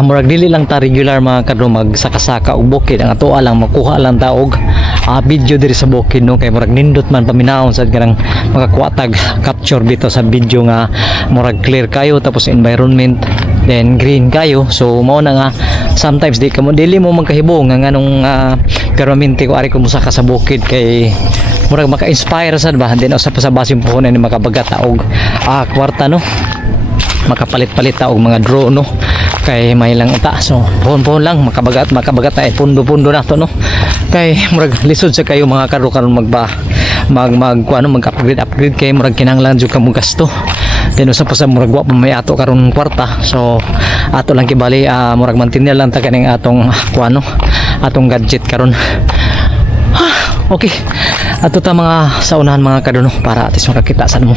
Murag dili lang ta regular mga kadro magsaka-saka og bukid, ang atoa lang makuha lang ta og video diri sa bukid no, kay murag nindot man paminahon sad kanang makakuha tag capture dito sa video nga murag clear kayo, tapos environment then green kayo. So mao na nga sometimes dili mo magkahibong nga nganong permanente ko ari ko musaka sa bukid, kay murag maka-inspire sad ba, then usa pa sa basin po na ni makabagat og kwarta no, makapalit-palit ta og mga draw no, kay may lang ita. So pohon lang makabagat na pundo-pundo na to no, kay murag lisod sa kayo mga karon mag-upgrade kay murag kinahanglan jud kamo gasto. Then usa pa sa murag wa pa may ato karon kwarta, so ato lang kibali murag mantinel lang ta kaning atong atong gadget karon. Okay, ato ta mga saunahan mga karon no, para at least makakita sa mo.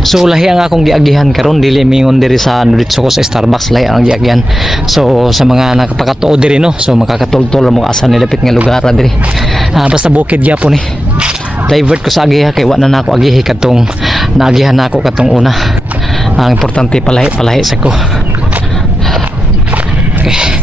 So lahi ang akong giagihan karon, dili mingon diri sa diretso ko sa Starbucks, lahi ang giagihan. So sa mga nakapakatuo diri no, so makakatultol mo asa nilapit nga lugar diri. Basta bukid gyapon eh. Divert ko sa agiha kay wa na nako agihi kadtong naagihan nako katong una. Ang importante palahi sa ko. Okay.